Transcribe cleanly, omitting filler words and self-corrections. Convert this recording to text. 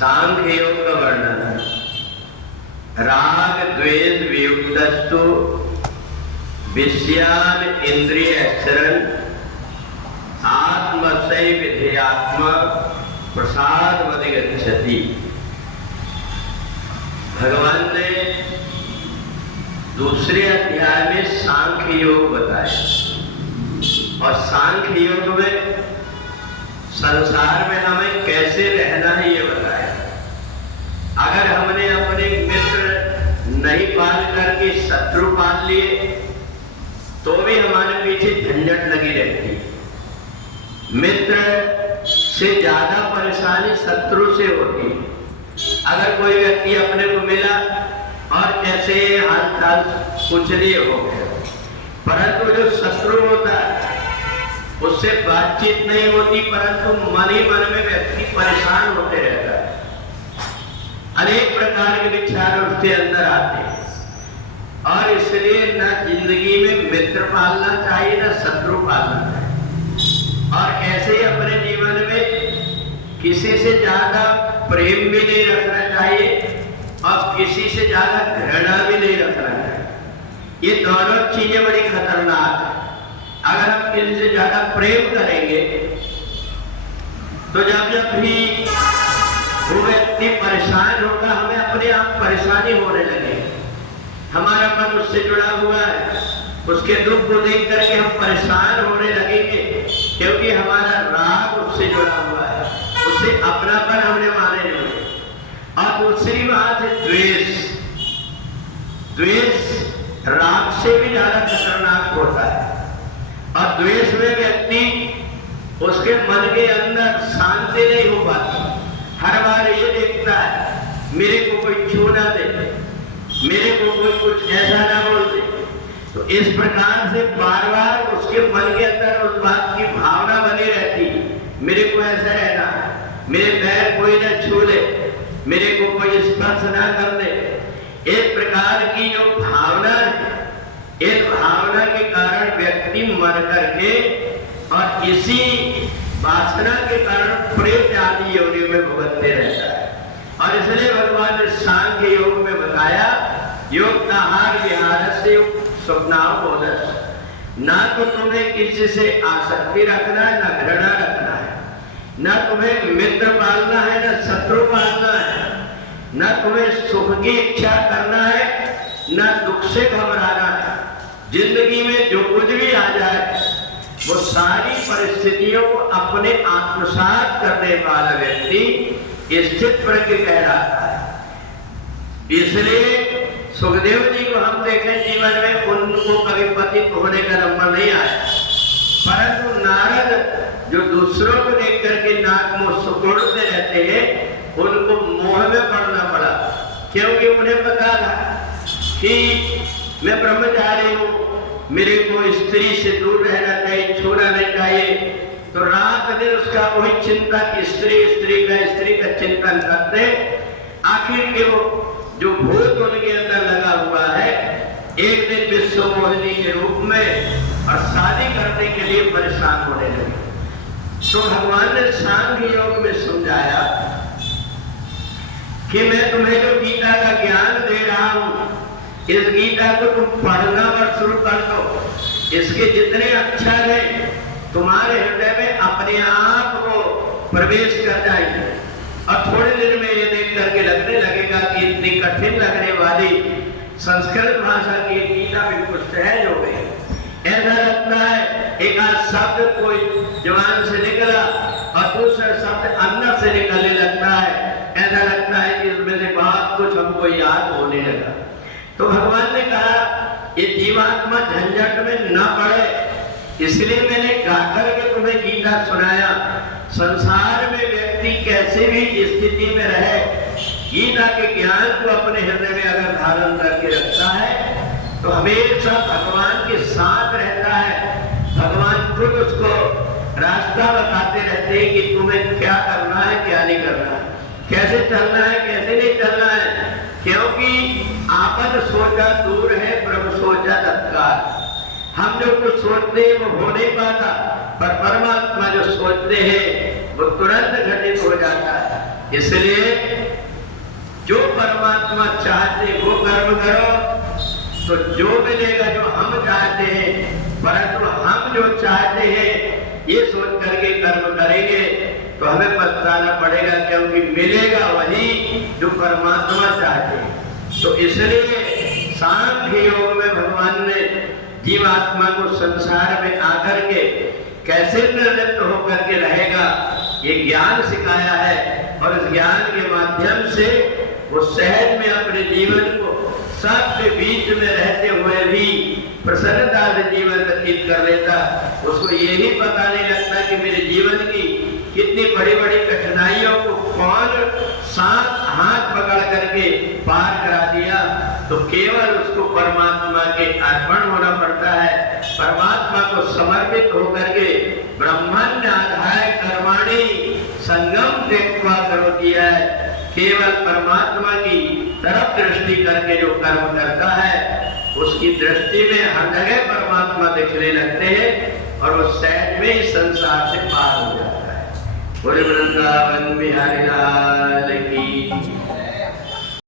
सांख्य योग का वर्णन है। राग द्वेष वियुक्तस्तु विषयान इंद्रिय शरण आत्मसै विधेयात्मा प्रसाद वधिगच्छति। भगवान ने दूसरे अध्याय में सांख्य योग बताया और सांख्य योग में संसार में हमें कैसे रहना है ये बताया। अगर हमने अपने मित्र नहीं पाल करके शत्रु पाल लिए तो भी हमारे पीछे झंझट लगी रहती। मित्र से ज्यादा परेशानी शत्रु से होती। अगर कोई व्यक्ति अपने को मिला और कैसे हाल चाल कुछ नहीं हो गया, परंतु जो शत्रु होता है उससे बातचीत नहीं होती, परंतु मन ही मन में व्यक्ति परेशान होते रहता है। अनेक प्रकार के विचार उसके अंदर आते हैं और इसलिए न जिंदगी में मित्र पालना चाहिए न शत्रु पालना चाहिए। और ऐसे ही अपने जीवन में किसी से ज्यादा प्रेम भी नहीं रखना चाहिए और किसी से ज्यादा घृणा भी नहीं रखना चाहिए। ये दोनों चीजें बड़ी खतरनाक है। अगर हम किसी से ज्यादा प्रेम करेंगे तो जब भी वो व्यक्ति परेशान होगा हमें अपने आप परेशानी होने लगेगी। हमारा मन उससे जुड़ा हुआ है, उसके दुख को देख करके हम परेशान होने लगेंगे क्योंकि हमारा राग उससे जुड़ा हुआ है, उससे अपनापन हमने माने नहीं। और दूसरी बात है द्वेष। द्वेष राग से भी ज्यादा खतरनाक होता है और द्वेष में व्यक्ति उसके मन के अंदर शांति नहीं हो पाती। हर बार ये देखता है मेरे को कोई छू ना दे, मेरे को कोई कुछ ऐसा ना बोल दे। तो इस प्रकार से बार बार उसके मन के अंदर उस बात की भावना बनी रहती है, मेरे को ऐसा रहना, मेरे पैर कोई ना छू ले, मेरे को कोई स्पर्श ना कर दे। इस प्रकार की जो भावना है, इस भावना के कारण व्यक्ति मर करके और इसी वासना के कारण प्रेत आदि योनि में भुगतते रहता है। और इसलिए भगवान ने सांख्य योग में बताया योक्ताहार विहारस्य स्वप्नावबोधस्य। ना तो तुम्हें किसी से आसक्ति रखना है, ना घृणा रखना है, ना तुम्हें मित्र पालना है, ना शत्रु पालना है, ना तुम्हें सुख की इच्छा करना है, ना दुख से घबराना है। जिंदगी में जो कुछ भी आ जाए वो सारी परिस्थितियों को अपने आत्मसात करने वाला व्यक्ति स्थित प्रज्ञ कहलाता है। इसलिए सुखदेव जी को हम देखें जीवन में उनको कभी पतित होने का नंबर नहीं आया, परंतु नारद जो दूसरों को देख करके नाक मुंह सुकोड़ते रहते हैं उनको मोह में पड़ना पड़ा, क्योंकि उन्हें पता था कि मैं ब्रह्मचारी हूँ, मेरे को स्त्री से दूर रहना चाहिए, छूना नहीं चाहिए। तो रात दिन उसका वही चिंता कि स्त्री का चिंतन करते। आखिर के वो जो भूत उनके अंदर लगा हुआ है एक दिन विश्व मोहिनी के रूप में और शादी करने के लिए परेशान होने लगे। तो भगवान ने सांख्य योग में समझाया कि मैं तुम्हें जो गीता का ज्ञान दे रहा हूं, इस गीता को तुम पढ़ना और शुरू कर दो। इसके जितने अक्षर हैं तुम्हारे हृदय में अपने आप को प्रवेश कर जाएंगे और थोड़े दिन में ये देख करके लगने लगेगा कि इतनी कठिन लगने वाली संस्कृत भाषा की गीता बिल्कुल सहज हो गई। ऐसा लगता है एक आध शब्द कोई जवान से निकला और दूसरा शब्द अंदर से निकलने लगता है। ऐसा लगता है कि इसमें से बहुत कुछ हमको याद होने लगा। तो भगवान ने कहा ये जीवात्मा झंझट में न पड़े, इसलिए मैंने गाकर के तुम्हें गीता सुनाया। संसार में व्यक्ति कैसे भी स्थिति में रहे, गीता के ज्ञान को अपने हृदय में अगर धारण करके रखता है तो हमेशा भगवान के साथ रहता है। भगवान खुद उसको रास्ता बताते रहते हैं कि तुम्हें क्या करना है, क्या नहीं करना है, कैसे चलना है, कैसे नहीं चलना है। क्योंकि आपन सोचा दूर है, प्रभु सोचा तत्काल। हम जो कुछ सोचते हैं वो हो नहीं पाता, पर परमात्मा जो सोचते हैं वो तुरंत घटित हो जाता है। इसलिए जो परमात्मा चाहते वो कर्म करो तो जो मिलेगा जो हम चाहते हैं, परंतु हम जो चाहते हैं ये सोच करके कर्म करेंगे तो हमें पछताना पड़ेगा, क्योंकि मिलेगा वही जो परमात्मा चाहते हैं। तो इसलिए सांख्य योग में भगवान ने जीवात्मा को संसार में आकर के कैसे निर्लिप्त होकर के रहेगा ये ज्ञान सिखाया है, और इस ज्ञान के माध्यम से वो सहज में अपने जीवन को सबके बीच में रहते हुए भी प्रसन्नता से जीवन व्यतीत कर लेता। उसको यही पता नहीं लगता कि मेरे जीवन की कितनी बड़ी बड़ी कठिनाइयों को कौन साथ हाथ पकड़ करके पार करा दिया। तो केवल उसको परमात्मा के अर्पण होना पड़ता है, परमात्मा को समर्पित होकर के ब्रह्मण्य आधाय कर्माणि संगम त्यक्त्वा करोति है, केवल परमात्मा की तरफ दृष्टि करके जो कर्म करता है उसकी दृष्टि में हर जगह परमात्मा दिखने लगते हैं और वो सहज में ही संसार से पार हो जाता है। बोले वृंदावन बिहारी लाल की।